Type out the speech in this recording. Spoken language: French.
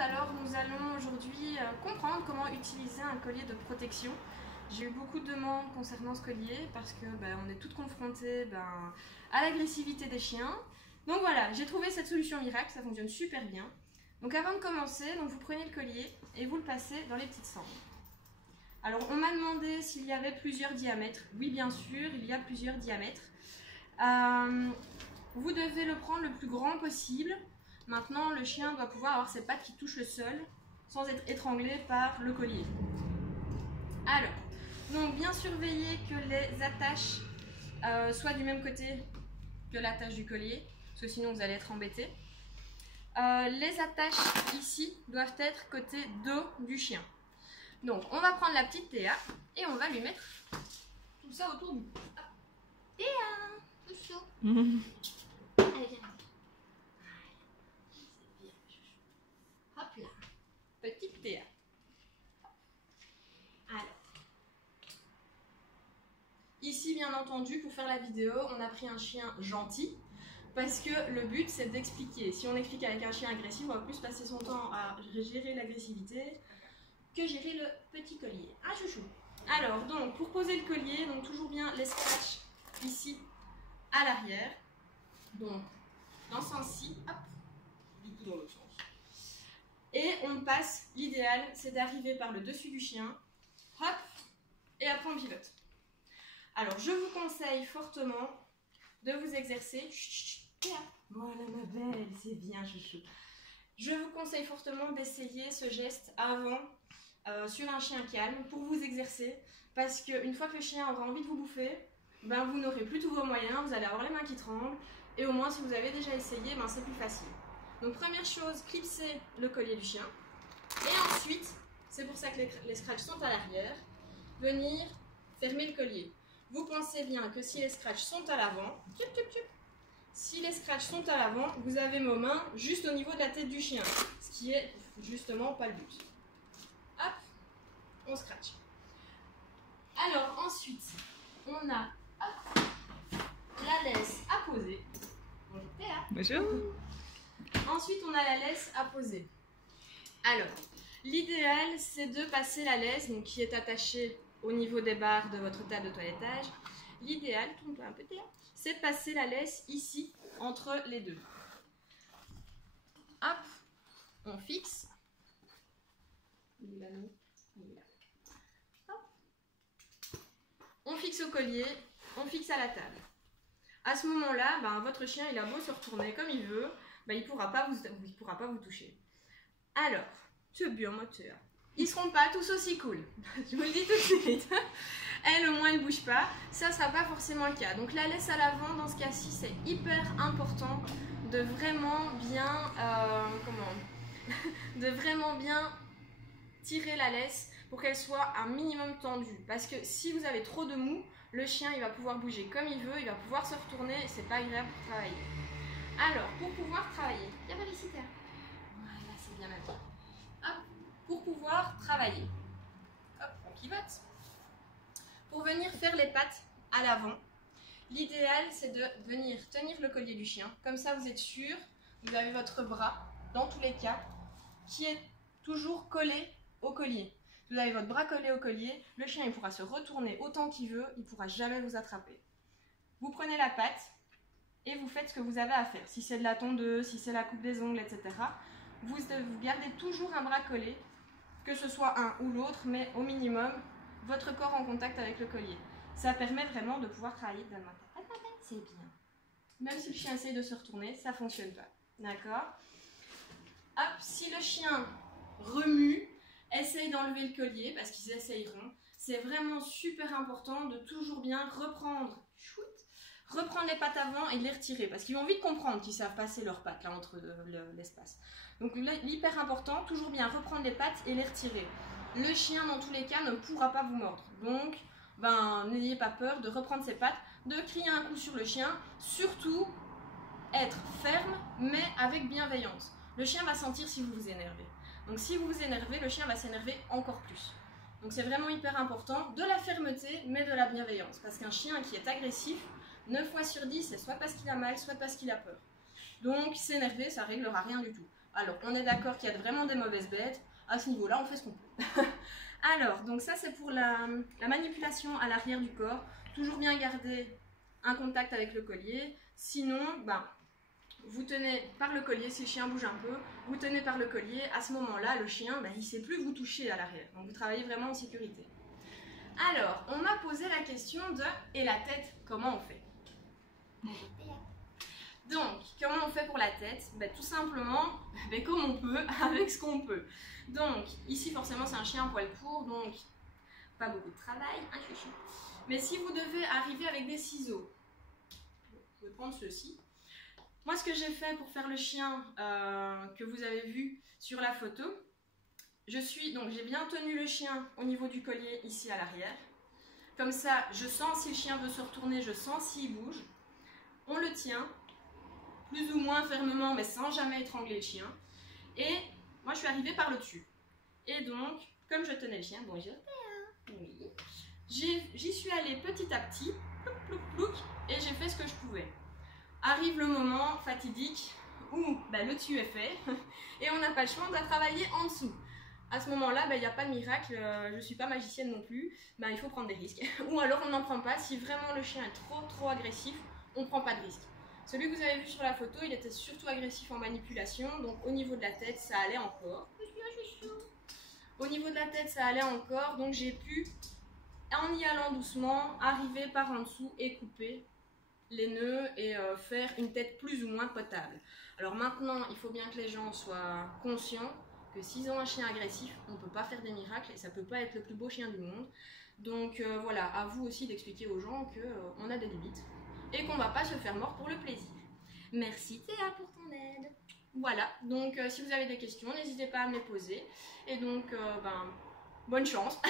alors nous allons aujourd'hui comprendre comment utiliser un collier de protection. J'ai eu beaucoup de demandes concernant ce collier parce que on est toutes confrontées à l'agressivité des chiens. Donc voilà, j'ai trouvé cette solution miracle, ça fonctionne super bien. Donc avant de commencer, vous prenez le collier et vous le passez dans les petites cendres. Alors on m'a demandé s'il y avait plusieurs diamètres. Oui, bien sûr, il y a plusieurs diamètres. Vous devez le prendre le plus grand possible. Maintenant, le chien doit pouvoir avoir ses pattes qui touchent le sol sans être étranglé par le collier. Alors, donc bien surveiller que les attaches soient du même côté que l'attache du collier, parce que sinon vous allez être embêté. Les attaches ici doivent être côté dos du chien. Donc, on va prendre la petite Théa et on va lui mettre tout ça autour du cou. Théa, tout chaud. Allez, viens. Hop là, petite Théa. Alors, ici bien entendu pour faire la vidéo, on a pris un chien gentil parce que le but c'est d'expliquer. Si on explique avec un chien agressif, on va plus passer son temps à gérer l'agressivité que gérer le petit collier. Ah chouchou. Alors donc pour poser le collier, donc toujours bien les scratchs ici à l'arrière. Donc dans ce sens-ci, hop, du coup dans l'autre sens. Et on passe, l'idéal c'est d'arriver par le dessus du chien, hop, et après on pivote. Alors je vous conseille fortement de vous exercer. Voilà ma belle, c'est bien chouchou. Je vous conseille fortement d'essayer ce geste avant sur un chien calme pour vous exercer, parce qu'une fois que le chien aura envie de vous bouffer, vous n'aurez plus tous vos moyens, vous allez avoir les mains qui tremblent, et au moins si vous avez déjà essayé, c'est plus facile. Donc première chose, clipser le collier du chien, et ensuite, c'est pour ça que les scratchs sont à l'arrière, venir fermer le collier. Vous pensez bien que si les scratchs sont à l'avant, si les scratchs sont à l'avant, vous avez vos mains juste au niveau de la tête du chien, ce qui est justement pas le but. Hop, on scratch. Alors ensuite, on a la laisse à poser. Bonjour Théa. Bonjour. Ensuite, on a la laisse à poser. Alors, l'idéal, c'est de passer la laisse, donc qui est attachée au niveau des barres de votre table de toilettage. L'idéal, tourne-toi un peu Théa, c'est de passer la laisse ici, entre les deux. Hop, on fixe. On fixe au collier, on fixe à la table. À ce moment-là, votre chien, il a beau se retourner comme il veut, il pourra pas vous toucher. Alors, c'est bien moteur. Ils seront pas tous aussi cool. Je vous le dis tout de suite. Elle, au moins, elle bouge pas. Ça sera pas forcément le cas. Donc, la laisse à l'avant, dans ce cas-ci, c'est hyper important de vraiment bien, de vraiment bien tirer la laisse pour qu'elle soit un minimum tendue. Parce que si vous avez trop de mou, le chien, il va pouvoir bouger comme il veut, il va pouvoir se retourner et c'est pas agréable pour travailler. Alors, pour pouvoir travailler, viens par ici, Théa. Voilà, c'est bien maintenant. Hop, pour pouvoir travailler. Hop, on pivote. Pour venir faire les pattes à l'avant, l'idéal c'est de venir tenir le collier du chien. Comme ça, vous êtes sûr, vous avez votre bras, dans tous les cas, qui est toujours collé au collier. Vous avez votre bras collé au collier, le chien il pourra se retourner autant qu'il veut, il ne pourra jamais vous attraper. Vous prenez la patte et vous faites ce que vous avez à faire. Si c'est de la tondeuse, si c'est la coupe des ongles, etc. Vous gardez toujours un bras collé, que ce soit un ou l'autre, mais au minimum, votre corps en contact avec le collier. Ça permet vraiment de pouvoir travailler de la main. C'est bien. Même si le chien essaye de se retourner, ça ne fonctionne pas. D'accord? Hop, si le chien remue, essaye d'enlever le collier, parce qu'ils essayeront. C'est vraiment super important de toujours bien reprendre les pattes avant et les retirer, parce qu'ils vont vite comprendre qu'ils savent passer leurs pattes là entre l'espace. Donc l'hyper important, toujours bien reprendre les pattes et les retirer. Le chien dans tous les cas ne pourra pas vous mordre, donc n'ayez pas peur de reprendre ses pattes, de crier un coup sur le chien, surtout être ferme mais avec bienveillance. Le chien va sentir si vous vous énervez. Donc si vous vous énervez, le chien va s'énerver encore plus. Donc c'est vraiment hyper important, de la fermeté mais de la bienveillance, parce qu'un chien qui est agressif, 9 fois sur 10, c'est soit parce qu'il a mal, soit parce qu'il a peur. Donc s'énerver, ça ne réglera rien du tout. Alors, on est d'accord qu'il y a vraiment des mauvaises bêtes. À ce niveau-là, on fait ce qu'on peut. Alors, donc ça, c'est pour la manipulation à l'arrière du corps. Toujours bien garder un contact avec le collier. Sinon, ben, vous tenez par le collier, si le chien bouge un peu, vous tenez par le collier. À ce moment-là, le chien, ben, il ne sait plus vous toucher à l'arrière. Donc, vous travaillez vraiment en sécurité. Alors, on m'a posé la question de « et la tête, comment on fait ?» Donc, comment on fait pour la tête? Ben, tout simplement, ben, comme on peut, avec ce qu'on peut. Donc, ici, forcément, c'est un chien à poil court, donc pas beaucoup de travail, hein, chouchou. Mais si vous devez arriver avec des ciseaux, je vais prendre ceux-ci. Moi, ce que j'ai fait pour faire le chien que vous avez vu sur la photo, donc j'ai bien tenu le chien au niveau du collier, ici à l'arrière. Comme ça, je sens si le chien veut se retourner, je sens s'il bouge. On le tient, plus ou moins fermement, mais sans jamais étrangler le chien. Et moi, je suis arrivée par le dessus. Et donc, comme je tenais le chien, bonjour, oui, j'y suis allée petit à petit, plouc, plouc, plouc, et j'ai fait ce que je pouvais. Arrive le moment fatidique où ben, le dessus est fait, et on n'a pas le choix, on doit travailler en dessous. À ce moment-là, il n'y a pas de miracle, je ne suis pas magicienne non plus, il faut prendre des risques. Ou alors on n'en prend pas, si vraiment le chien est trop agressif, on ne prend pas de risque. Celui que vous avez vu sur la photo, il était surtout agressif en manipulation, donc au niveau de la tête, ça allait encore. Au niveau de la tête, ça allait encore, donc j'ai pu, en y allant doucement, arriver par en dessous et couper les nœuds et faire une tête plus ou moins potable. Alors maintenant, il faut bien que les gens soient conscients que s'ils ont un chien agressif, on ne peut pas faire des miracles et ça ne peut pas être le plus beau chien du monde. Donc voilà, à vous aussi d'expliquer aux gens qu'on a des limites et qu'on ne va pas se faire mort pour le plaisir. Merci Théa pour ton aide. Voilà, donc si vous avez des questions, n'hésitez pas à me les poser. Et donc, bonne chance.